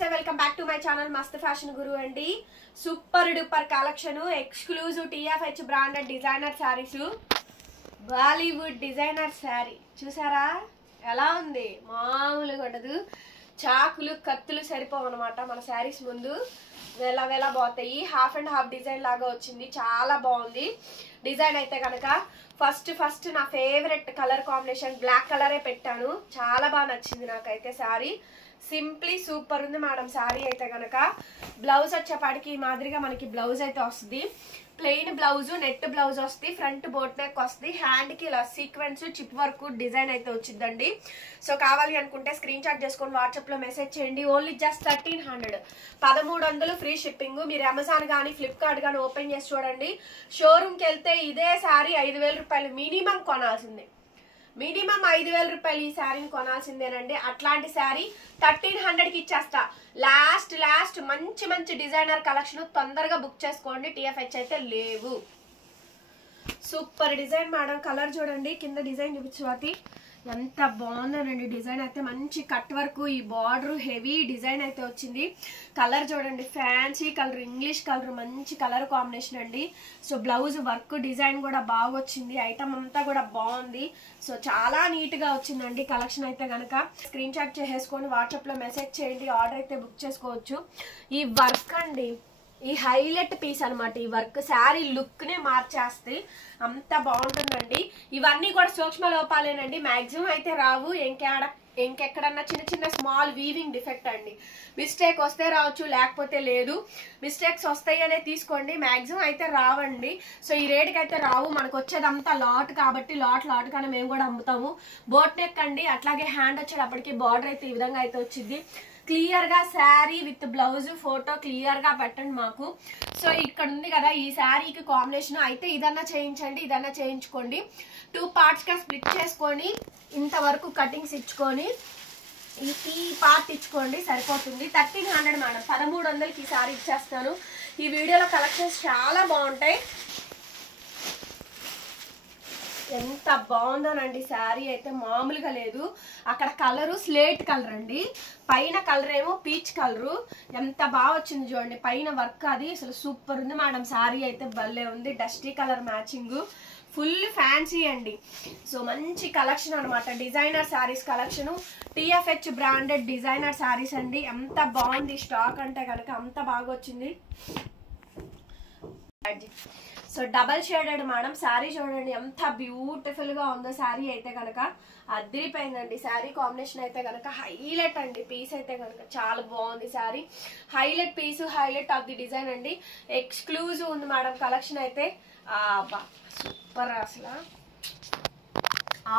నమస్తే welcome back to my channel మస్త్ fashion గురు అండి. Super duper collection, exclusive టీఎఫ్హెచ్ branded designer saris, Bollywood designer sari చూసారా ఎలా ఉంది? మామూలుగా ఉండదు. చాకులు కత్తులు సరిపోవన్నమాట మన శారీస్ ముందు. వెలా వెలా పోతాయి. హాఫ్ అండ్ హాఫ్ డిజైన్ లాగా వచ్చింది, చాలా బాగుంది డిజైన్ అయితే కనుక. ఫస్ట్ నా ఫేవరెట్ కలర్ కాంబినేషన్ బ్లాక్ కలరే పెట్టాను, చాలా బాగా నచ్చింది నాకైతే శారీ. సింప్లీ సూపర్ ఉంది మేడం శారీ అయితే కనుక. బ్లౌజ్ వచ్చేపాటికి ఈ మాదిరిగా మనకి బ్లౌజ్ అయితే వస్తుంది. ప్లెయిన్ బ్లౌజ్, నెట్ బ్లౌజ్ వస్తుంది, ఫ్రంట్ బోట్ నెక్ వస్తుంది, హ్యాండ్ కి ఇలా సీక్వెన్స్ చిప్ వర్క్ డిజైన్ అయితే వచ్చిందండి. సో కావాలి అనుకుంటే స్క్రీన్ షాట్ చేసుకొని వాట్సాప్ లో మెసేజ్ చేయండి. Only just 1300, 1300 free shipping. మీరు అమెజాన్ కానీ ఫ్లిప్కార్ట్ కానీ ఓపెన్ చేసి చూడండి. షోరూమ్ కి వెళ్తే ఇదే శారీ 5000 రూపాయలు మినిమం కొనాల్సిందే. మినిమం 5000 రూపాయలు ఈ శారీని కొనాల్సిందేనండి. అట్లాంటి శారీ 1300కి ఇచ్చేస్తా. లాస్ట్ మంచి డిజైనర్ కలెక్షన్ తొందరగా బుక్ చేసుకోండి. టీఎఫ్హెచ్ అయితే లేవు. Super design madam. కలర్ చూడండి, కింద డిజైన్ చూపించు. ఎంత బాగుందనండి డిజైన్ అయితే. మంచి కట్ వర్క్, ఈ బార్డర్ హెవీ డిజైన్ అయితే వచ్చింది. కలర్ చూడండి, ఫ్యాన్సీ కలర్, ఇంగ్లీష్ కలర్, మంచి కలర్ కాంబినేషన్ అండి. సో బ్లౌజ్ వర్క్ డిజైన్ కూడా బాగా వచ్చింది. ఐటమ్ అంతా కూడా బాగుంది. సో చాలా నీట్ గా వచ్చిందండి కలెక్షన్ అయితే కనుక. స్క్రీన్ షాట్ చేసేసుకొని వాట్సాప్ లో మెసేజ్ చేయండి, ఆర్డర్ అయితే బుక్ చేసుకోవచ్చు. ఈ వర్క్ అండి, ఈ హైలైట్ పీస్ అనమాట. ఈ వర్క్ శారీ లుక్ నే మార్చేస్తే అంత బాగుంటుందండి. ఇవన్నీ కూడా సూక్ష్మ లోపాలేనండి, మాక్సిమం అయితే రావు. ఇంకెక్కడన్నా చిన్న స్మాల్ వీవింగ్ డిఫెక్ట్ అండి. మిస్టేక్ వస్తే రావచ్చు, లేకపోతే లేదు. మిస్టేక్స్ వస్తాయి అనే తీసుకోండి, మాక్సిమం అయితే రావండి. సో ఈ రేటుకి అయితే రావు. మనకు వచ్చేదంతా లాట్ కాబట్టి లాట్ కానీ మేము కూడా అమ్ముతాము. బోట్ నెక్ అండి, అట్లాగే హ్యాండ్ వచ్చేటప్పటికి బార్డర్ అయితే ఈ విధంగా అయితే వచ్చింది. క్లియర్ గా sari with blouse photo clear గా పెట్టండి మాకు. సో ఇక్కడ ఉంది కదా ఈ శారీకి కాంబినేషన్ అయితే ఇదన్నా చేయించండి, ఇదన్నా చేయించుకోండి. 2 పార్ట్స్ గా స్ప్లిట్ చేసుకొని ఇంతవరకు కటింగ్స్ ఇచ్చుకొని ఈ పార్ట్ ఇచ్చుకోండి, సరిపోతుంది. 1300 మేడం, 1300కి ఈ శారీ ఇచ్చేస్తాను. ఈ వీడియోలో కలెక్షన్స్ చాలా బాగుంటాయి. ఎంత బాగుందోనండి శారీ అయితే మామూలుగా లేదు. అక్కడ కలరు స్లేట్ కలర్ అండి, పైన కలర్ ఏమో పీచ్ కలరు. ఎంత బాగా వచ్చింది చూడండి పైన వర్క్. అది అసలు సూపర్ ఉంది మేడం శారీ అయితే, భలే ఉంది. Dusty colour matching, full fancy అండి. సో మంచి కలెక్షన్ అనమాట, designer saris collection. టీఎఫ్హెచ్ branded designer saris అండి. ఎంత బాగుంది స్టాక్ అంటే కనుక, అంత బాగా వచ్చింది. So double shaded madam sari చూడండి ఎంత బ్యూటిఫుల్ గా ఉందో శారీ అయితే కనుక. అదిరిపోయిందండి శారీ కాంబినేషన్ అయితే కనుక. హైలైట్ అండి పీస్ అయితే కనుక, చాలా బాగుంది sari. Highlight piece, highlight of the design అండి. ఎక్స్క్లూజివ్ ఉంది మేడం కలెక్షన్ అయితే. సూపర్, అసలు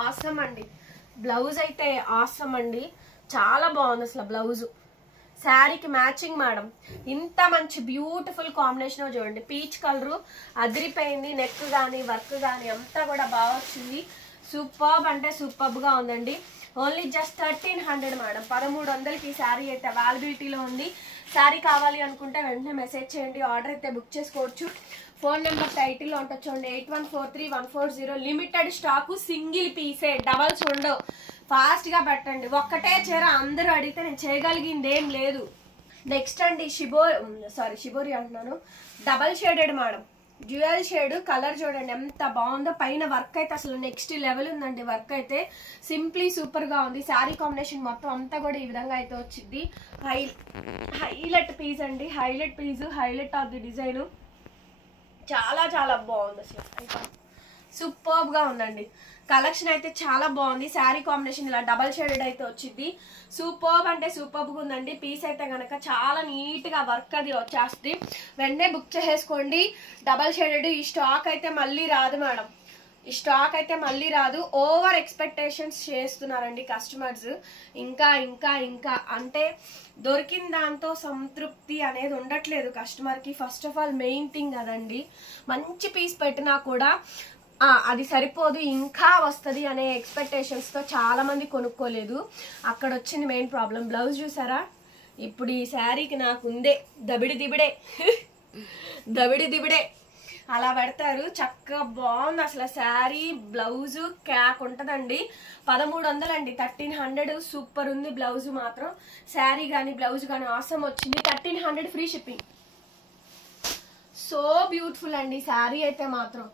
ఆసమ్ అండి. బ్లౌజ్ అయితే ఆసమ్ అండి, చాలా బాగుంది అసలు బ్లౌజ్. శారీకి మ్యాచింగ్ మేడం. ఇంత మంచి బ్యూటిఫుల్ కాంబినేషన్ చూడండి, పీచ్ కలరు అదిరిపోయింది. నెక్ కానీ వర్క్ కానీ అంతా కూడా బాగా వచ్చింది. సూపర్బ్ అంటే సూపర్బ్ గా ఉందండి. ఓన్లీ జస్ట్ 1300 మేడం, 1300కి ఈ శారీ అయితే అవైలబిలిటీలో ఉంది. శారీ కావాలి అనుకుంటే వెంటనే మెసేజ్ చేయండి, ఆర్డర్ అయితే బుక్ చేసుకోవచ్చు. ఫోన్ నెంబర్ టైటిల్లో ఉంటుంది చూడండి, 81431440. లిమిటెడ్ స్టాకు, సింగిల్ పీసే, డబల్స్ ఉండవు. ఫాస్ట్ గా పెట్టండి. ఒక్కటే చీర అందరూ అడిగితే నేను చేయగలిగింది ఏం లేదు. నెక్స్ట్ అండి షిబోరి అంటున్నాను, double shaded madam, dual shade colour చూడండి ఎంత బాగుందో. పైన వర్క్ అయితే అసలు నెక్స్ట్ లెవెల్ ఉందండి. వర్క్ అయితే సింప్లీ సూపర్ గా ఉంది. శారీ కాంబినేషన్ మొత్తం అంతా కూడా ఈ విధంగా అయితే వచ్చింది. హైలైట్ పీస్ అండి, highlight piece, highlight of the design. చాలా బాగుంది అసలు. సూపర్బ్ గా ఉందండి కలెక్షన్ అయితే, చాలా బాగుంది. శారీ కాంబినేషన్ ఇలా డబల్ షేడెడ్ అయితే వచ్చింది. సూపర్బ్ అంటే సూపర్బ్ గా ఉందండి. పీస్ అయితే కనుక చాలా నీట్ గా వర్క్ అది వచ్చేస్తుంది. వెంటనే బుక్ చేసేసుకోండి. డబల్ షేడెడ్ ఈ స్టాక్ అయితే మళ్ళీ రాదు మేడం, ఈ స్టాక్ అయితే మళ్ళీ రాదు. ఓవర్ ఎక్స్పెక్టేషన్స్ చేస్తున్నారండి కస్టమర్స్. ఇంకా అంటే దొరికిన దాంతో సంతృప్తి అనేది ఉండట్లేదు కస్టమర్ కి. First of all main thing అదండి. మంచి పీస్ పెట్టినా కూడా అది సరిపోదు, ఇంకా వస్తుంది అనే ఎక్స్పెక్టేషన్స్ తో చాలా మంది కొనుక్కోలేదు. అక్కడ వచ్చింది మెయిన్ ప్రాబ్లం. బ్లౌజ్ చూసారా, ఇప్పుడు ఈ శారీకి నాకు ఉందే దబిడి దిబిడే అలా పెడతారు. చక్కగా బాగుంది అసలు శారీ. బ్లౌజ్ క్యాక్ ఉంటదండి. 1300 అండి, 1300. సూపర్ ఉంది బ్లౌజ్ మాత్రం. శారీ కానీ బ్లౌజ్ కానీ ఆసమ్ వచ్చింది. 1300 ఫ్రీ షిప్పింగ్. సో బ్యూటిఫుల్ అండి శారీ అయితే మాత్రం.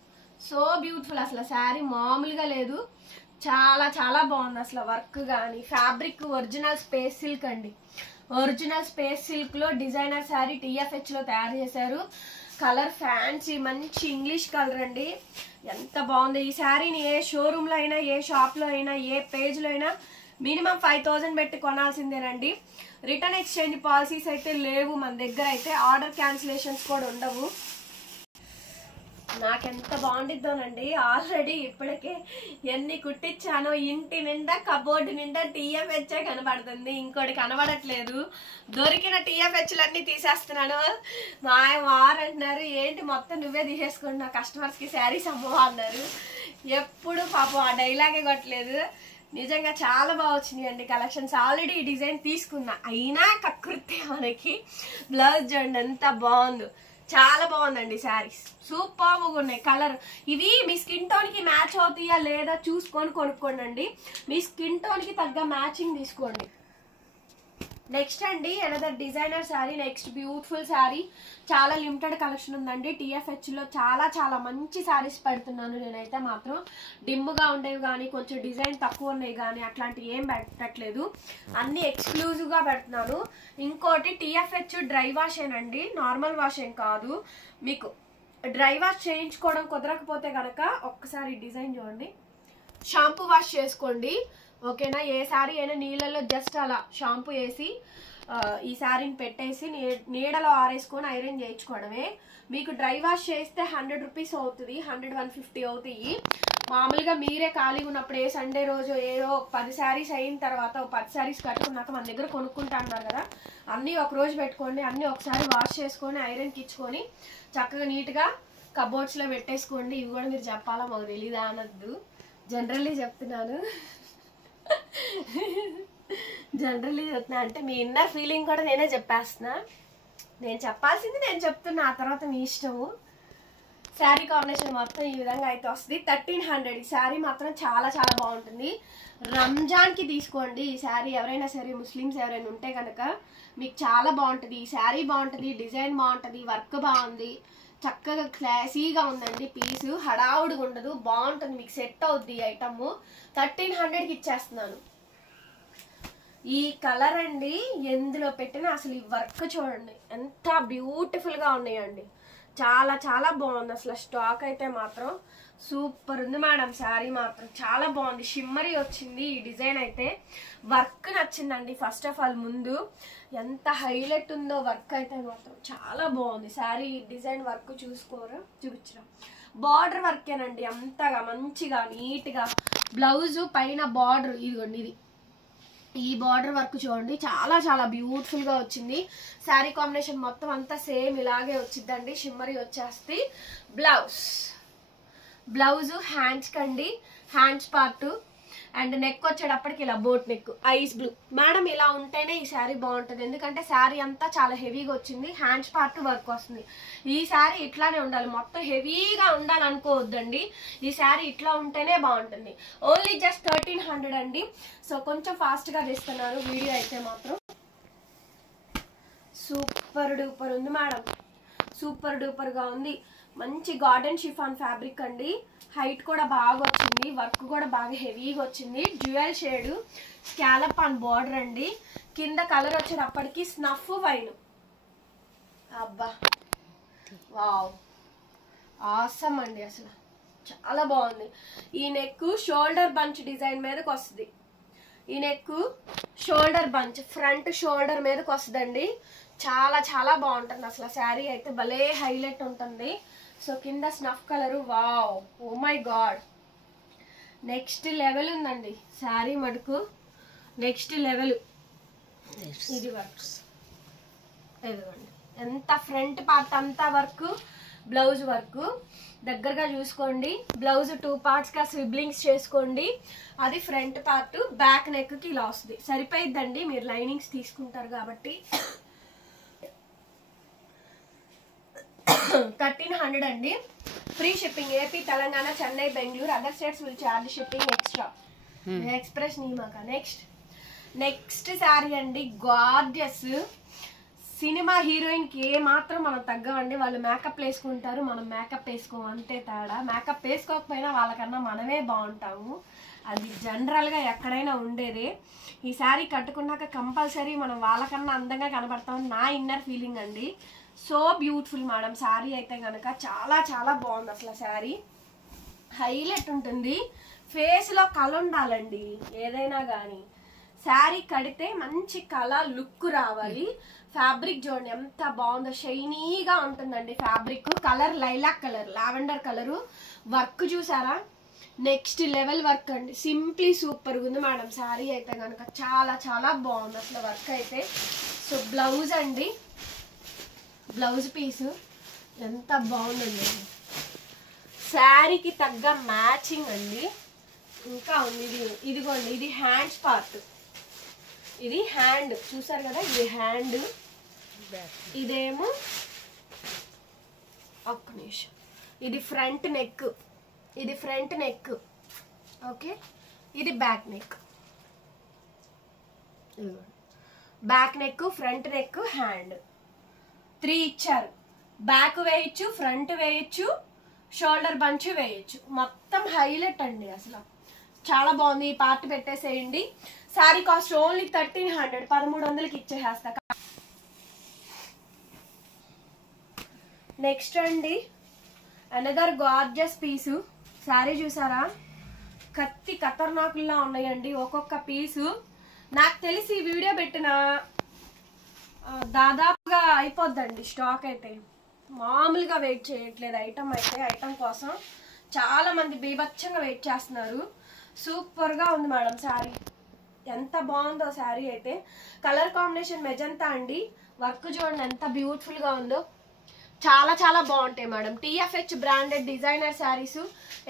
సో బ్యూటిఫుల్ అసలు శారీ మామూలుగా లేదు. చాలా చాలా బాగుంది అసలు. వర్క్ కానీ ఫ్యాబ్రిక్ ఒరిజినల్ స్పేస్ సిల్క్ అండి. ఒరిజినల్ స్పేస్ సిల్క్ లో డిజైనర్ శారీ TFH లో తయారు చేశారు. కలర్ ఫ్యాన్సీ మంచి ఇంగ్లీష్ కలర్ అండి. ఎంత బాగుంది ఈ శారీని. ఏ షోరూమ్ లో అయినా, ఏ షాప్ లో అయినా, ఏ పేజ్ లో అయినా మినిమం 5000 పెట్టి కొనాల్సిందేనండి. రిటర్న్ ఎక్స్చేంజ్ పాలసీస్ అయితే లేవు మన దగ్గర అయితే. ఆర్డర్ క్యాన్సిలేషన్స్ కూడా ఉండవు. నాకెంత బాగుండిద్దోనండి. ఆల్రెడీ ఇప్పటికే ఎన్ని కుట్టించానో. ఇంటి నిండా కబోర్డు నిండా TFH కనబడుతుంది, ఇంకోటి కనబడట్లేదు. దొరికిన TFHలన్నీ తీసేస్తున్నాను. మా వారు అంటున్నారు, ఏంటి మొత్తం నువ్వే తీసేసుకుంటున్నావు, కస్టమర్స్ కి శారీస్ అమ్మవా అన్నారు. ఎప్పుడు పాపం ఆ డైలాగే కొట్టలేదు. నిజంగా చాలా బాగా వచ్చినాయి అండి కలెక్షన్స్. ఆల్రెడీ ఈ డిజైన్ తీసుకున్నా, అయినా కకృతి మనకి. బ్లౌజ్ చూడండి ఎంత బాగుందో. చాలా బాగుందండి శారీస్. సూపర్గా ఉన్నాయి. కలర్ ఇవి మీ స్కిన్ టోన్ కి మ్యాచ్ అవుతాయా లేదా చూసుకొని కొనుక్కోండి. మీ స్కిన్ టోన్ కి తగ్గ మ్యాచింగ్ తీసుకోండి. నెక్స్ట్ అండి another designer sari. Next beautiful sari. చాలా లిమిటెడ్ కలెక్షన్ ఉందండి. TFH లో చాలా చాలా మంచి శారీస్ పెడుతున్నాను నేనైతే మాత్రం. డిమ్గా ఉండేవి కానీ, కొంచెం డిజైన్ తక్కువ ఉన్నాయి కానీ అట్లాంటివి ఏం పెట్టట్లేదు. అన్ని ఎక్స్క్లూజివ్ గా పెడుతున్నాను. ఇంకోటి TFH డ్రై వాష్ ఏనండి, నార్మల్ వాష్ ఏం కాదు. మీకు డ్రై వాష్ చేయించుకోవడం కుదరకపోతే కనుక ఒక్కసారి డిజైన్ చూడండి. షాంపూ వాష్ చేసుకోండి, ఓకేనా. ఏ శారీ అయినా నీళ్ళలో జస్ట్ అలా షాంపూ వేసి ఈ శారీని పెట్టేసి నీడలో ఆరేసుకొని ఐరన్ చేయించుకోవడమే. మీకు డ్రై వాష్ చేస్తే 100 రూపీస్ అవుతుంది, 100-150 అవుతాయి. మామూలుగా మీరే ఖాళీగా ఉన్నప్పుడు ఏ సండే రోజు ఏదో 10 శారీస్ అయిన తర్వాత 10 శారీస్ కట్టుకున్నాక మన దగ్గర కొనుక్కుంటా అన్నారు కదా, అన్నీ ఒక రోజు పెట్టుకోండి. అన్నీ ఒకసారి వాష్ చేసుకొని ఐరన్కి ఇచ్చుకొని చక్కగా నీట్గా కబోర్డ్స్లో పెట్టేసుకోండి. ఇవి కూడా మీరు చెప్పాలా మాకు తెలీదా అనద్దు, జనరల్లీ చెప్తున్నాను. జనరల్లీ చెప్తున్నా అంటే మీ ఇన్నర్ ఫీలింగ్ కూడా నేనే చెప్పేస్తున్నా. నేను చెప్పాల్సింది నేను చెప్తున్నా, ఆ తర్వాత మీ ఇష్టము. శారీ కాంబినేషన్ మొత్తం ఈ విధంగా అయితే వస్తుంది. 1300. ఈ శారీ మాత్రం చాలా చాలా బాగుంటుంది. రంజాన్కి తీసుకోండి ఈ శారీ. ఎవరైనా సరే ముస్లిమ్స్ ఎవరైనా ఉంటే కనుక మీకు చాలా బాగుంటుంది. ఈ శారీ బాగుంటుంది, డిజైన్ బాగుంటుంది, వర్క్ బాగుంది, చక్కగా క్లాసీగా ఉందండి. పీసు హడావుడిగా ఉండదు, బాగుంటుంది, మీకు సెట్ అవుద్ది ఈ ఐటమ్. 1300కి ఇచ్చేస్తున్నాను. ఈ కలర్ అండి ఎందులో పెట్టినా అసలు ఈ వర్క్ చూడండి ఎంత బ్యూటిఫుల్ గా ఉన్నాయండి. చాలా చాలా బాగుంది అసలు. స్టాక్ అయితే మాత్రం సూపర్ ఉంది మేడం. శారీ మాత్రం చాలా బాగుంది. షిమ్మరీ వచ్చింది ఈ డిజైన్ అయితే. వర్క్ నచ్చిందండి ఫస్ట్ ఆఫ్ ఆల్. ముందు ఎంత హైలైట్ ఉందో వర్క్ అయితే మాత్రం చాలా బాగుంది. శారీ డిజైన్ వర్క్ చూపించరా. బార్డర్ వర్కేనండి అంతగా మంచిగా నీట్గా. బ్లౌజ్ పైన బార్డర్ ఇదిగోండి, ఇది ఈ బార్డర్ వర్క్ చూడండి చాలా చాలా బ్యూటిఫుల్ గా వచ్చింది. శారీ కాంబినేషన్ మొత్తం అంతా సేమ్ ఇలాగే వచ్చిందండి, షిమ్మరీ వచ్చేస్తుంది. బ్లౌజ్ హ్యాండ్స్ కండి, హ్యాండ్స్ పార్ట్ అండ్ నెక్ వచ్చేటప్పటికి ఇలా boat neck ice blue. Madam ఇలా ఉంటేనే ఈ శారీ బాగుంటుంది, ఎందుకంటే శారీ అంతా చాలా హెవీగా వచ్చింది, హ్యాండ్స్ పార్ట్ వర్క్ వస్తుంది. ఈ శారీ ఇట్లానే ఉండాలి, మొత్తం హెవీగా ఉండాలనుకోవద్దండి. ఈ శారీ ఇట్లా ఉంటేనే బాగుంటుంది. ఓన్లీ జస్ట్ 1300 అండి. సో కొంచెం ఫాస్ట్ గా చేస్తున్నాను వీడియో అయితే మాత్రం. సూపర్ డూపర్ ఉంది మేడం, సూపర్ డూపర్ గా ఉంది. మంచి గార్డెన్ షిఫాన్ ఫ్యాబ్రిక్ అండి. హైట్ కూడా బాగా వచ్చింది, వర్క్ కూడా బాగా హెవీగా వచ్చింది. Dual shade scallop and border అండి. కింద కలర్ వచ్చేటప్పటికి స్నఫ్ వైన్. అబ్బా వావ్ ఆసమ్ అండి, అసలు చాలా బాగుంది. ఈ నెక్ షోల్డర్ బంచ్ డిజైన్ మీదకి వస్తుంది. ఈ neck shoulder bunch front shoulder మీదకి వస్తుందండి. చాలా చాలా బాగుంటుంది అసలు. శారీ అయితే భలే హైలైట్ ఉంటుంది. సో కింద snuff colour, wow oh my god next level ఉందండి శారీ మటుకు. నెక్స్ట్ లెవెల్ ఇది వర్క్స్ ఇదిగోండి, ఎంత ఫ్రంట్ పార్ట్ అంతా వర్క్, బ్లౌజ్ వర్క్ దగ్గరగా చూసుకోండి. బ్లౌజ్ 2 parts గా స్విబ్లింగ్స్ చేసుకోండి. అది ఫ్రంట్ పార్ట్. బ్యాక్ నెక్ కి ఇలా వస్తుంది, సరిపోయిద్దండి మీరు లైనింగ్స్ తీసుకుంటారు కాబట్టి. 1300 అండి. Free shipping AP Telangana Chennai Bengaluru other states will charge shipping extra express నీమాక నెక్స్ట్ శారీ అండి గార్జియస్ సినిమా హీరోయిన్ కి ఏ మాత్రం మనం తగ్గమండి వాళ్ళు మేకప్ వేసుకుంటారు మనం మేకప్ వేసుకోం అంతే తేడా మేకప్ వేసుకోకపోయినా వాళ్ళకన్నా మనమే బాగుంటాము అది జనరల్ గా ఎక్కడైనా ఉండేదే ఈ శారీ కట్టుకున్నాక కంపల్సరీ మనం వాళ్ళకన్నా అందంగా కనబడతాం నా ఇన్నర్ ఫీలింగ్ అండి సో బ్యూటిఫుల్ మేడం శారీ అయితే కనుక చాలా చాలా బాగుంది అసలు శారీ హైలైట్ ఉంటుంది ఫేస్ లో కళ ఉండాలండి ఏదైనా కానీ శారీ కడితే మంచి కలర్ లుక్ రావాలి ఫ్యాబ్రిక్ చూడండి ఎంత బాగుందో షైనీగా ఉంటుందండి fabric colour lilac colour lavender colour work చూసారా నెక్స్ట్ లెవెల్ వర్క్ అండి సింప్లీ సూపర్ ఉంది మేడం శారీ అయితే కనుక చాలా చాలా బాగుంది అసలు వర్క్ అయితే సో బ్లౌజ్ అండి బ్లౌజ్ పీసు ఎంత బాగుందండి శారీకి తగ్గ మ్యాచింగ్ అండి ఇంకా ఉంది ఇదిగోండి ఇది హ్యాండ్స్ పార్ట్ ఇది హ్యాండ్ చూసారు కదా ఇది హ్యాండ్ ఇదేమో ఒక్క నిమిషం ఇది ఫ్రంట్ నెక్ ఓకే ఇది back neck front neck hand 3 ఇచ్చారు బ్యాక్ వేయచ్చు ఫ్రంట్ వేయచ్చు షోల్డర్ బంచ్ వేయచ్చు మొత్తం హైలైట్ అండి అసలు చాలా బాగుంది ఈ పార్ట్ పెట్టేసేయండి శారీ కాస్ట్ ఓన్లీ 1300 1300కి ఇచ్చేస్తా నెక్స్ట్ అండి అనదర్ గార్జియస్ పీసు శారీ చూసారా కత్తి ఖతర్నాకుల్లా ఉన్నాయండి ఒక్కొక్క పీసు నాకు తెలిసి ఈ వీడియో పెట్టిన దాదాపుగా అయిపోద్దండి స్టాక్ అయితే మామూలుగా వెయిట్ చేయట్లేదు ఐటమ్ కోసం చాలా మంది బీభత్సంగా వెయిట్ చేస్తున్నారు సూపర్గా ఉంది మేడం శారీ ఎంత బాగుందో శారీ అయితే కలర్ కాంబినేషన్ మెజంతా అండి వర్క్ చూడండి ఎంత బ్యూటిఫుల్గా ఉందో చాలా చాలా బాగుంటాయి madam టీఎఫ్హెచ్ branded designer saris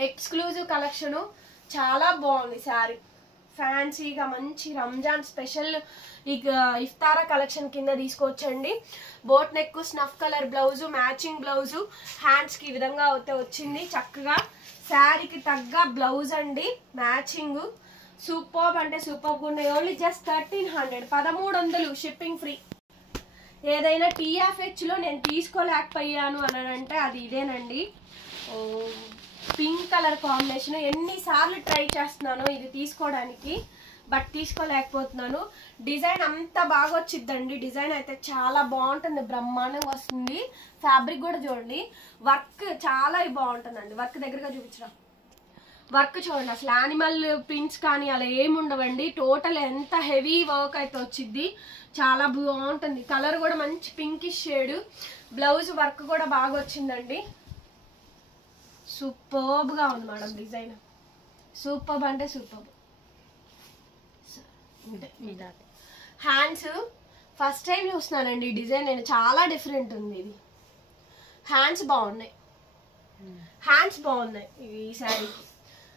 exclusive collection చాలా బాగుంది శారీ ఫ్యాన్సీగా మంచి రంజాన్ స్పెషల్ ఇక ఇఫ్తారా కలెక్షన్ కింద తీసుకోవచ్చండి boat neck snuff colour blouse matching blouse హ్యాండ్స్కి ఈ విధంగా అయితే వచ్చింది చక్కగా శారీకి తగ్గ బ్లౌజ్ అండి మ్యాచింగ్ సూపర్ అంటే సూపర్ ఉన్నాయి ఓన్లీ జస్ట్ 1300 1300 షిప్పింగ్ ఫ్రీ ఏదైనా టీఎఫ్హెచ్ లో నేను తీసుకోలేకపోయాను అని అంటే అది ఇదేనండి పింక్ కలర్ కాంబినేషన్ ఎన్నిసార్లు ట్రై చేస్తున్నాను ఇది తీసుకోవడానికి బట్ తీసుకోలేకపోతున్నాను డిజైన్ అంత బాగా వచ్చిద్దండి డిజైన్ అయితే చాలా బాగుంటుంది బ్రహ్మాండంగా వస్తుంది ఫ్యాబ్రిక్ కూడా చూడండి వర్క్ చాలా బాగుంటుందండి వర్క్ దగ్గరగా చూపించడం వర్క్ చూడండి అసలు యానిమల్ ప్రింట్స్ కానీ అలా ఏమి ఉండవండి టోటల్ ఎంత హెవీ వర్క్ అయితే వచ్చింది చాలా బాగుంటుంది కలర్ కూడా మంచి పింకిష్ షేడ్ బ్లౌజ్ వర్క్ కూడా బాగా వచ్చిందండి సూపర్బ్గా ఉంది మేడం డిజైన్ సూపర్ అంటే సూపర్ హ్యాండ్స్ ఫస్ట్ టైం చూస్తున్నానండి డిజైన్ నేను చాలా డిఫరెంట్ ఉంది ఇది హ్యాండ్స్ బాగున్నాయి ఈ శారీకి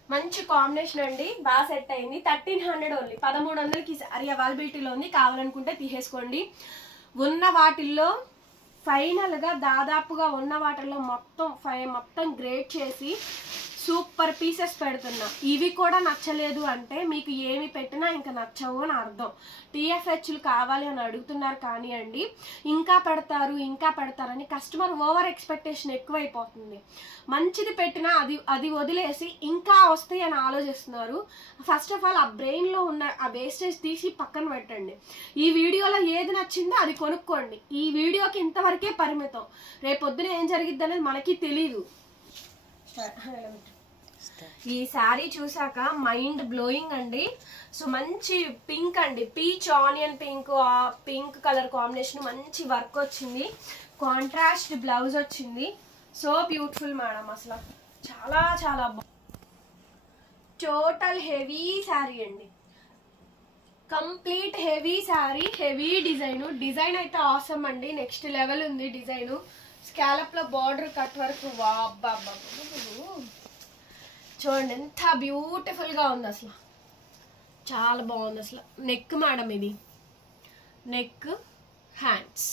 మంచి కాంబినేషన్ అండి బాగా సెట్ అయింది 1300 ఓన్లీ 1300కి శారీ అవైలబిలిటీలో ఉంది కావాలనుకుంటే తీసేసుకోండి ఉన్న వాటిల్లో ఫైనల్గా దాదాపుగా ఉన్న వాటిల్లో మొత్తం గ్రేడ్ చేసి సూపర్ పీసెస్ పెడుతున్నా ఇవి కూడా నచ్చలేదు అంటే మీకు ఏమి పెట్టినా ఇంకా నచ్చవు అని అర్థం టీఎఫ్హెచ్లు కావాలి అని అడుగుతున్నారు కానీ అండి ఇంకా పెడతారని కస్టమర్ ఓవర్ ఎక్స్పెక్టేషన్ ఎక్కువైపోతుంది మంచిది పెట్టినా అది వదిలేసి ఇంకా వస్తాయి అని ఆలోచిస్తున్నారు ఫస్ట్ ఆఫ్ ఆల్ ఆ బ్రెయిన్లో ఉన్న ఆ వేస్టేజ్ తీసి పక్కన పెట్టండి ఈ వీడియోలో ఏది నచ్చిందో అది కొనుక్కోండి ఈ వీడియోకి ఇంతవరకే పరిమితం రేపొద్దున ఏం జరిగిద్ది అనేది మనకి తెలీదు ఈ శారీ చూసాక మైండ్ బ్లోయింగ్ అండి సో మంచి పింక్ అండి peach onion pink colour combination మంచి వర్క్ వచ్చింది కాంట్రాస్ట్ బ్లౌజ్ వచ్చింది సో బ్యూటిఫుల్ మేడం అసలు చాలా చాలా టోటల్ హెవీ శారీ అండి complete heavy sari heavy design అయితే ఆసమ్ అండి నెక్స్ట్ లెవెల్ ఉంది డిజైన్ స్కాలప్ లో బార్డర్ కట్ వర్క్ చూడండి ఎంత బ్యూటిఫుల్ గా ఉంది అసలు చాలా బాగుంది అసలు నెక్ మేడం ఇది నెక్ హ్యాండ్స్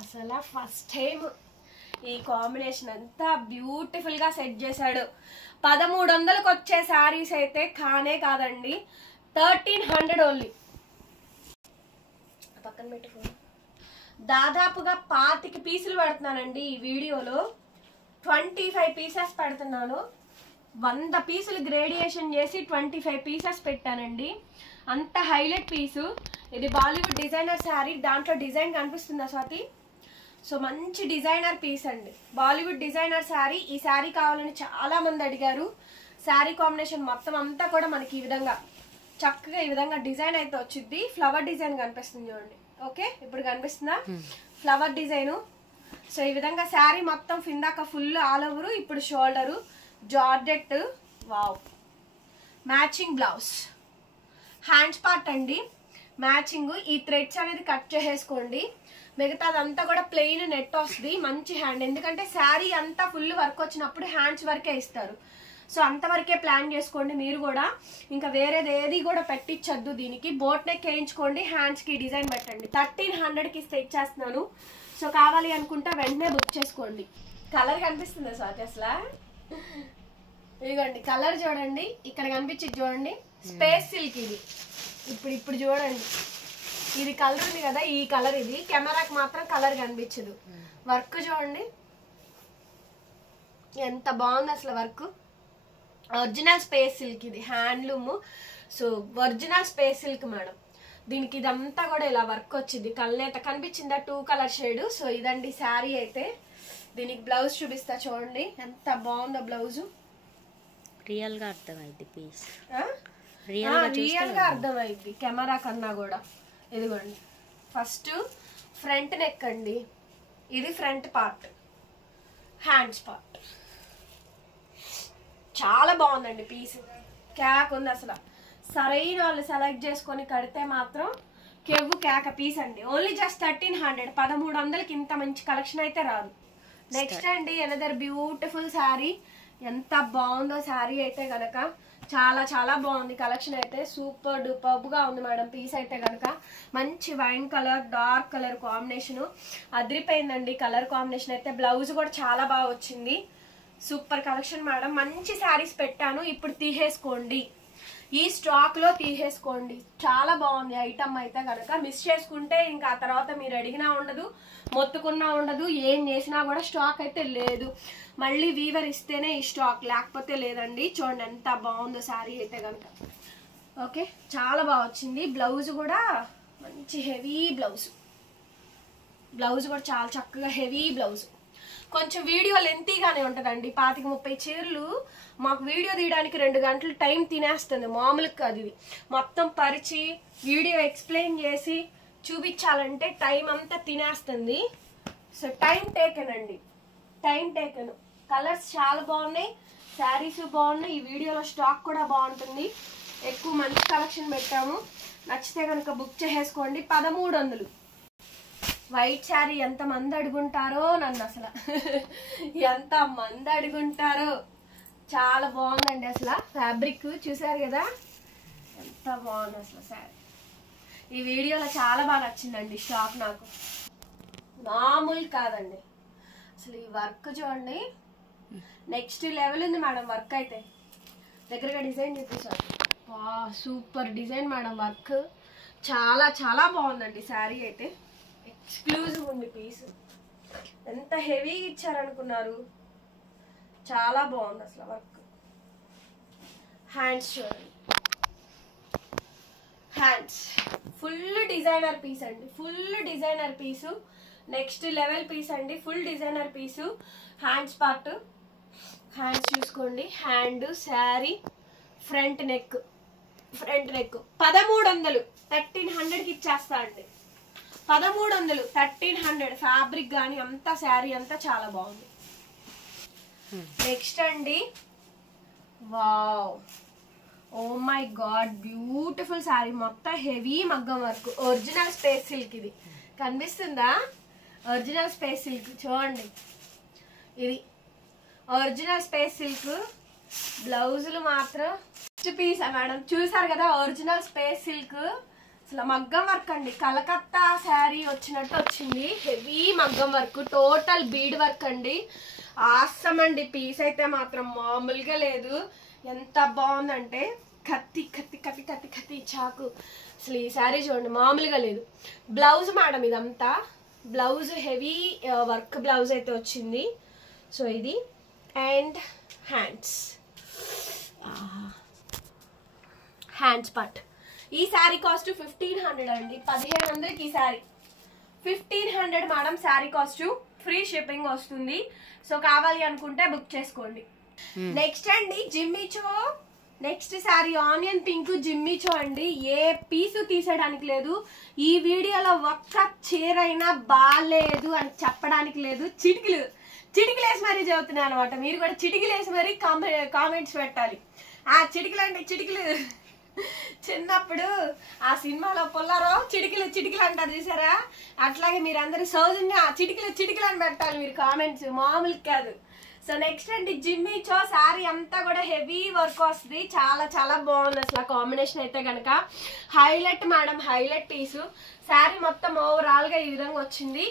అసలు ఫస్ట్ టైం ఈ కాంబినేషన్ అంతా బ్యూటిఫుల్ గా సెట్ చేశాడు. 1300కి వచ్చే శారీస్ అయితే కానే కాదండి, 1300 ఓన్లీ. పక్కన పెట్టుకో. దాదాపుగా 25 పీసులు పెడుతున్నానండి ఈ వీడియోలో, 25 పీసెస్ పెడుతున్నాను. 100 పీసులు గ్రేడియేషన్ చేసి 25 పీసెస్ పెట్టానండి. అంత హైలైట్ పీసు. ఇది బాలీవుడ్ డిజైనర్ శారీ, దాంట్లో డిజైన్ కనిపిస్తుందా స్వాతి? సో మంచి డిజైనర్ పీస్ అండి, బాలీవుడ్ డిజైనర్ శారీ. ఈ శారీ కావాలని చాలా మంది అడిగారు. శారీ కాంబినేషన్ మొత్తం అంతా కూడా మనకి ఈ విధంగా చక్కగా ఈ విధంగా డిజైన్ అయితే వచ్చింది. ఫ్లవర్ డిజైన్ కనిపిస్తుంది చూడండి. ఓకే, ఇప్పుడు కనిపిస్తుందా ఫ్లవర్ డిజైన్? సో ఈ విధంగా శారీ మొత్తం కిందాక ఫుల్ ఆల్ ఓవర్, ఇప్పుడు shoulder georgette. Wow. Matching blouse, hands part అండి మ్యాచింగ్. ఈ థ్రెడ్స్ అనేది కట్ చేసేసుకోండి, మిగతాదంతా కూడా ప్లెయిన్ నెట్ వస్తుంది. మంచి హ్యాండ్, ఎందుకంటే శారీ అంతా ఫుల్ వర్క్ వచ్చినప్పుడు హ్యాండ్స్ వరకే ఇస్తారు. సో అంతవరకే ప్లాన్ చేసుకోండి మీరు కూడా, ఇంకా వేరేది ఏది కూడా పెట్టించద్దు. దీనికి బోట్ నెక్ వేయించుకోండి, హ్యాండ్స్కి డిజైన్ పెట్టండి. 1300కి ఇచ్చేస్తున్నాను. సో కావాలి అనుకుంటే వెంటనే బుక్ చేసుకోండి. కలర్ కనిపిస్తుందా స్వాతి అసలు? ఇదిగోండి కలర్ చూడండి, ఇక్కడ కనిపించింది చూడండి, స్పేస్ సిల్క్ ఇది. ఇప్పుడు చూడండి, ఇది కలర్ ఉంది కదా, ఈ కలర్ ఇది. కెమెరాకి మాత్రం కలర్ కనిపించదు. వర్క్ చూడండి ఎంత బాగుంది అసలు వర్క్. ఒరిజినల్ స్పేస్ సిల్క్ ఇది, handloom. So original space silk madam. దీనికి ఇదంతా కూడా ఇలా వర్క్ వచ్చింది. కళ్ళేత కనిపించిందా 2 కలర్ షేడ్. సో ఇదండి శారీ అయితే. దీనికి బ్లౌజ్ చూపిస్తా చూడండి ఎంత బాగుందో బ్లౌజ్. రియల్ గా అర్థమైంది పీస్, రియల్ గా అర్థమైంది కెమెరా కన్నా కూడా. ఇదిగోండి ఫస్ట్ ఫ్రంట్ నెక్ అండి, ఇది ఫ్రంట్ పార్ట్, హ్యాండ్స్ పార్ట్. చాలా బాగుందండి పీస్, క్యాక్ ఉంది అసలు. సరైన వాళ్ళు సెలెక్ట్ చేసుకొని కడితే మాత్రం కెవ్వు కేక పీస్ అండి. ఓన్లీ జస్ట్ 1300, 1300కి ఇంత మంచి కలెక్షన్ అయితే రాదు. నెక్స్ట్ అండి ఎనదర్ బ్యూటిఫుల్ శారీ. ఎంత బాగుందో శారీ అయితే గనక, చాలా చాలా బాగుంది కలెక్షన్ అయితే. సూపర్ డూపర్ గా ఉంది మేడం పీస్ అయితే గనక. మంచి wine colour dark colour combination అదిరిపోయిందండి కలర్ కాంబినేషన్ అయితే. బ్లౌజ్ కూడా చాలా బాగా వచ్చింది. Super collection madam. మంచి శారీస్ పెట్టాను, ఇప్పుడు తీసేసుకోండి, ఈ స్టాక్ లో తీసేసుకోండి. చాలా బాగుంది ఐటమ్ అయితే కనుక. మిస్ చేసుకుంటే ఇంకా ఆ తర్వాత మీరు అడిగినా ఉండదు, మొత్తుకున్నా ఉండదు, ఏం చేసినా కూడా స్టాక్ అయితే లేదు. మళ్ళీ వీవర్ ఇస్తేనే ఈ స్టాక్, లేకపోతే లేదండి. చూడండి ఎంత బాగుందో శారీ అయితే కనుక. ఓకే, చాలా బాగా వచ్చింది. బ్లౌజ్ కూడా మంచి హెవీ బ్లౌజ్, బ్లౌజ్ కూడా చాలా చక్కగా హెవీ బ్లౌజ్. కొంచెం వీడియో లెంతీగానే ఉంటుందండి. 25-30 చీరలు మాకు వీడియో తీయడానికి 2 గంటలు టైం తినేస్తుంది. మామూలుగా కాదు ఇది. మొత్తం పరిచి వీడియో ఎక్స్ప్లెయిన్ చేసి చూపించాలంటే టైం అంతా తినేస్తుంది. సో టైం టేకెన్ అండి, టైం టేకెన్. కలర్స్ చాలా బాగున్నాయి, శారీస్ బాగున్నాయి. ఈ వీడియోలో స్టాక్ కూడా బాగుంటుంది. ఎక్కువ మంచి కలెక్షన్ పెట్టాము. నచ్చితే కనుక బుక్ చేసేసుకోండి. 1300. వైట్ శారీ ఎంతమంది అడుగుంటారో నన్ను అసలు, ఎంత మంది అడుగుంటారో. చాలా బాగుందండి అసలు. ఫ్యాబ్రిక్ చూసారు కదా ఎంత బాగుంది అసలు శారీ. ఈ వీడియోలో చాలా బాగా నచ్చిందండి స్టాక్ నాకు, మామూలు కాదండి అసలు. ఈ వర్క్ చూడండి నెక్స్ట్ లెవెల్ ఉంది మేడం. వర్క్ అయితే దగ్గరగా డిజైన్ చూపించారు. Super design madam. వర్క్ చాలా చాలా బాగుందండి శారీ అయితే. ఎక్స్క్లూజివ్ ఉంది పీస్. ఎంత హెవీ ఇచ్చారనుకున్నారు, చాలా బాగుంది అసలు వర్క్. హ్యాండ్స్ చూడండి, హ్యాండ్స్ ఫుల్ డిజైనర్ పీస్ అండి, ఫుల్ డిజైనర్ పీసు. నెక్స్ట్ లెవెల్ పీస్ అండి, ఫుల్ డిజైనర్ పీసు. హ్యాండ్స్ పార్ట్, హ్యాండ్స్ చూసుకోండి. Hand, sari, front neck, front neck. 1300, 1300కి ఇచ్చేస్తా అండి. 1300, 1300. ఫ్యాబ్రిక్ కానీ అంతా శారీ అంతా చాలా బాగుంది. నెక్స్ట్ అండి, wow, oh my god, beautiful sari. మొత్తం హెవీ మగ్గం వర్క్, ఒరిజినల్ స్పేస్ సిల్క్. ఇది కనిపిస్తుందా? ఒరిజినల్ స్పేస్ సిల్క్ చూడండి. ఇది ఒరిజినల్ స్పేస్ సిల్క్. బ్లౌజులు మాత్రం పీస్ మేడం చూసారు కదా, ఒరిజినల్ స్పేస్ సిల్క్. అసలు మగ్గం వర్క్ అండి, కలకత్తా శారీ వచ్చినట్టు వచ్చింది. హెవీ మగ్గం వర్క్, టోటల్ బీడ్ వర్క్ అండి. ఆసమ్ అండి. పీస్ అయితే మాత్రం మామూలుగా లేదు. ఎంత బాగుందంటే కత్తి కత్తి కత్తి కత్తి కత్తి చాకు. అసలు ఈ శారీ చూడండి మామూలుగా లేదు. బ్లౌజ్ మేడం ఇదంతా బ్లౌజ్ హెవీ వర్క్ బ్లౌజ్ అయితే వచ్చింది. సో ఇది అండ్ హ్యాండ్స్ పార్ట్. ఈ శారీ కాస్ట్ 1500 అండి. 1500కి ఈ sari 1500 madam sari cost. Free shipping వస్తుంది. సో కావాలి అనుకుంటే బుక్ చేసుకోండి. నెక్స్ట్ అండి జిమ్మిచో. నెక్స్ట్ శారీ ఆనియన్ పింక్ జిమ్మిచో అండి. ఏ పీసు తీసేయడానికి లేదు. ఈ వీడియోలో ఒక్క చీర అయినా బాగాలేదు అని చెప్పడానికి లేదు. చిటికలేసి మరీ చదువుతున్నాను అనమాట. మీరు కూడా చిటికలేసి మరీ కామెంట్స్ పెట్టాలి. ఆ చిటికలు అంటే చిటికలు చిన్నప్పుడు ఆ సినిమాలో పుల్లారో చిటికలు అంటారు చూసారా, అట్లాగే మీరందరూ సౌజన్య చిటికలు అని పెట్టాలి మీరు కామెంట్స్, మామూలు కాదు. సో నెక్స్ట్ అండి జిమ్మిచో శారీ అంతా కూడా హెవీ వర్క్ వస్తుంది. చాలా చాలా బాగుంది అసలు కాంబినేషన్ అయితే కనుక. హైలైట్ మేడం, హైలైట్ పీసు. శారీ మొత్తం ఓవరాల్ గా ఈ విధంగా వచ్చింది.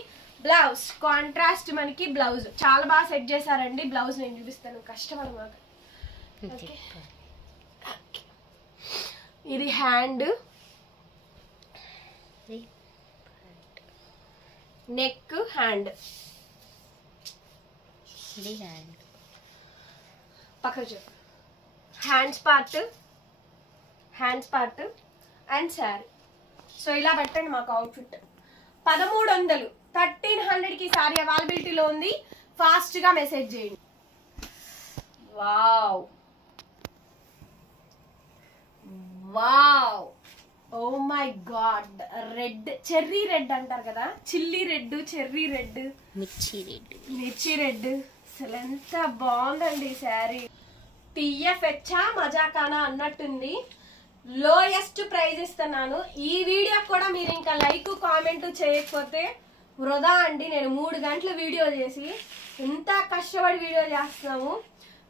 బ్లౌజ్ కాంట్రాస్ట్ మనకి బ్లౌజ్ చాలా బాగా సెట్ చేశారండి. బ్లౌజ్ నేను చూపిస్తాను, కష్టం అన్నమాట. ఇది హ్యాండ్, నెక్, హ్యాండ్ పక్కకు చెప్పు. Hands part and sari. So ఇలా పెట్టండి మాకు అవుట్ఫిట్. 1300 1300కి శారీ అవైలబిలిటీలో ఉంది. ఫాస్ట్ గా మెసేజ్ చేయండి. Wow wow oh my god. Red, cherry red అంటారు కదా, చిల్లీ రెడ్, చెర్రీ రెడ్, మిర్చి రెడ్. అసలు ఎంత బాగుందండి శారీ. టిఎఫ్హెచ్చా మజాకానా అన్నట్టుంది. లోయెస్ట్ ప్రైజ్ ఇస్తున్నాను. ఈ వీడియో కూడా మీరు ఇంకా లైక్ కామెంట్ చేయకపోతే వృధా అండి. నేను 3 గంటల వీడియో చేసి ఎంత కష్టపడి వీడియో చేస్తున్నాము.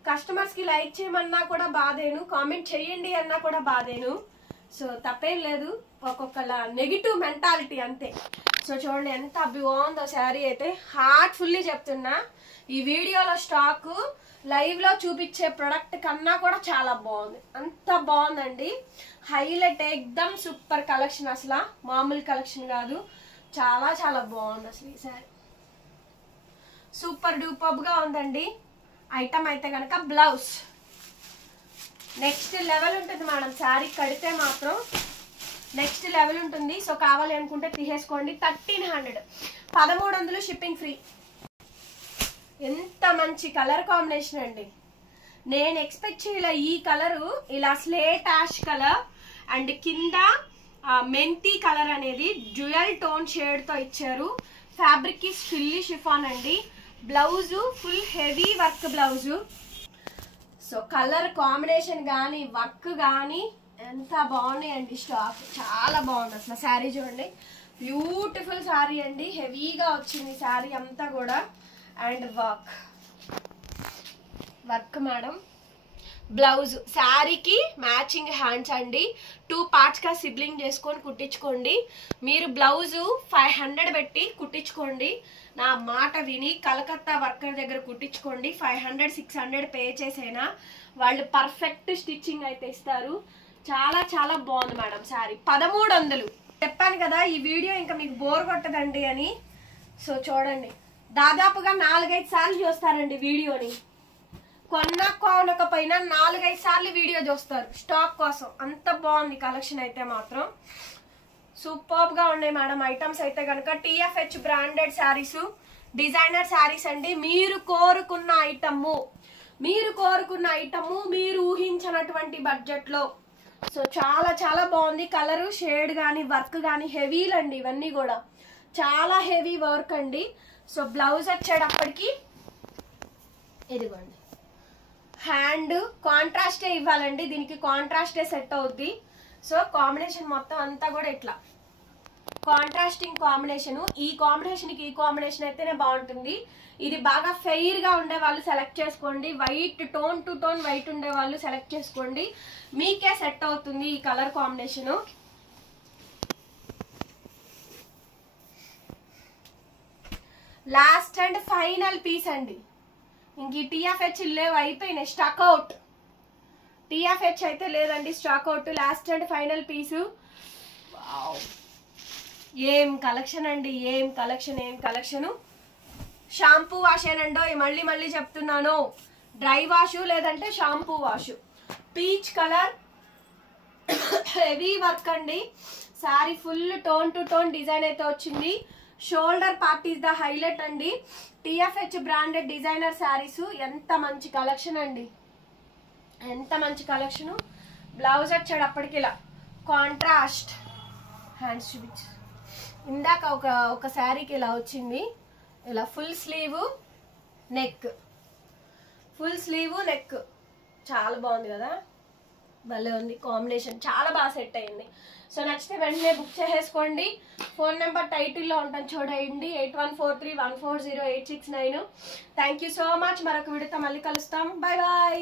కస్టమర్స్ కి లైక్ చేయమన్నా కూడా బాధేను, కామెంట్ చేయండి అన్నా కూడా బాధేను. సో తప్పేం లేదు, ఒక్కొక్కల నెగిటివ్ మెంటాలిటీ అంతే. సో చూడండి ఎంత బాగుందో శారీ అయితే. హార్ట్ఫుల్లీ చెప్తున్నా, ఈ వీడియోలో స్టాక్ లైవ్ లో చూపించే ప్రొడక్ట్ కన్నా కూడా చాలా బాగుంది. అంత బాగుందండి. హైలైట్ ఎక్దమ్ సూపర్ కలెక్షన్. అసలు మామూలు కలెక్షన్ కాదు, చాలా చాలా బాగుంది అసలు ఈ శారీ. సూపర్ డూపర్ గా ఉందండి ఐటమ్ అయితే కనుక. బ్లౌజ్ నెక్స్ట్ లెవెల్ ఉంటుంది మేడం. శారీ కడితే మాత్రం నెక్స్ట్ లెవెల్ ఉంటుంది. సో కావాలి అనుకుంటే తీసేసుకోండి. 1300 1300 షిప్పింగ్ ఫ్రీ. ఎంత మంచి కలర్ కాంబినేషన్ అండి. నేను ఎక్స్పెక్ట్ చేయలే ఈ కలరు. ఇలా స్లేట్ యాష్ కలర్ అండ్ కింద మెంతి కలర్ అనేది డ్యూయల్ టోన్ షేడ్ తో ఇచ్చారు. ఫ్యాబ్రిక్ కి ఫిల్లీ షిఫాన్ అండి. Blouse full heavy work blouse. So colour combination కానీ వర్క్ కానీ ఎంత బాగున్నాయండి. స్టాక్ చాలా బాగుంది అసలు. శారీ చూడండి, బ్యూటిఫుల్ శారీ అండి. హెవీగా వచ్చింది శారీ అంతా కూడా. And work madam. బ్లౌజ్ శారీకి మ్యాచింగ్ హ్యాండ్స్ అండి. 2 parts గా సిబ్లింగ్ చేసుకొని కుట్టించుకోండి. మీరు బ్లౌజ్ 500 పెట్టి కుట్టించుకోండి. నా మాట విని కలకత్తా వర్కర్ దగ్గర కుట్టించుకోండి. 500 600 పే చేసైనా వాళ్ళు పర్ఫెక్ట్ స్టిచ్చింగ్ అయితే ఇస్తారు. చాలా చాలా బాగుంది మేడం శారీ. 1300 చెప్పాను కదా ఈ వీడియో ఇంకా మీకు బోర్ కొట్టదండి అని. సో చూడండి, దాదాపుగా 4-5 సార్లు చూస్తారండి వీడియోని. కొనకపోయినా 4-5 సార్లు వీడియో చూస్తారు స్టాక్ కోసం. అంత బాగుంది కలెక్షన్ అయితే మాత్రం. సూపర్ గా ఉన్నాయి మేడం ఐటమ్స్ అయితే కనుక. టిఎఫ్హెచ్ బ్రాండెడ్ శారీస్, డిజైనర్ శారీస్ అండి. మీరు కోరుకున్న ఐటమ్, మీరు ఊహించినటువంటి బడ్జెట్ లో. సో చాలా చాలా బాగుంది. కలరు, షేడ్ కానీ వర్క్ కానీ హెవీలు అండి ఇవన్నీ కూడా. చాలా హెవీ వర్క్ అండి. సో బ్లౌజ్ వచ్చేటప్పటికి ఇదిగోండి, హ్యాండ్ కాంట్రాస్టే ఇవ్వాలండి. దీనికి కాంట్రాస్టే సెట్ అవుద్ది. సో కాంబినేషన్ మొత్తం అంతా కూడా ఇట్లా కాంట్రాస్టింగ్ కాంబినేషన్. ఈ కాంబినేషన్కి ఈ కాంబినేషన్ అయితేనే బాగుంటుంది. ఇది బాగా ఫెయిర్ గా ఉండే వాళ్ళు సెలెక్ట్ చేసుకోండి. White tone to tone white ఉండే వాళ్ళు సెలెక్ట్ చేసుకోండి. మీకే సెట్ అవుతుంది ఈ colour combination. Last and final piece అండి. ఇంక ఈ టీఎఫ్హెచ్ లేవు, అయిపోయినాయి, స్టాక్అవుట్. టీఎఫ్హెచ్ అయితే లేదండి, స్టాక్అవుట్. లాస్ట్ అండ్ ఫైనల్ పీసు. ఏం కలెక్షన్ అండి, ఏం కలెక్షన్, ఏం కలెక్షను. షాంపూ వాష్ ఏనండో, మళ్ళీ మళ్ళీ చెప్తున్నాను, డ్రై వాషు లేదంటే shampoo wash. Peach colour, heavy work అండి. Saree full tone to tone design అయితే వచ్చింది. Shoulder part is the highlight అండి. TFH branded designer sarees. ఎంత మంచి కలెక్షన్ అండి, ఎంత మంచి కలెక్షను. బ్లౌజ్ వచ్చాడు అప్పటికి ఇలా కాంట్రాస్ట్. హ్యాండ్స్ చూపించు. ఇందాక ఒక శారీకి ఇలా వచ్చింది, ఇలా full sleeve neck, full sleeve neck. చాలా బాగుంది కదా, భలే ఉంది కాంబినేషన్, చాలా బాగా సెట్ అయింది. సో నచ్చితే వెంటనే బుక్ చేసేసుకోండి. ఫోన్ నెంబర్ టైటిల్లో ఉంటుంది చూడండి, 8143140869. Thank you so much. మరొక వీడియోతో మళ్ళీ కలుస్తాం. Bye bye.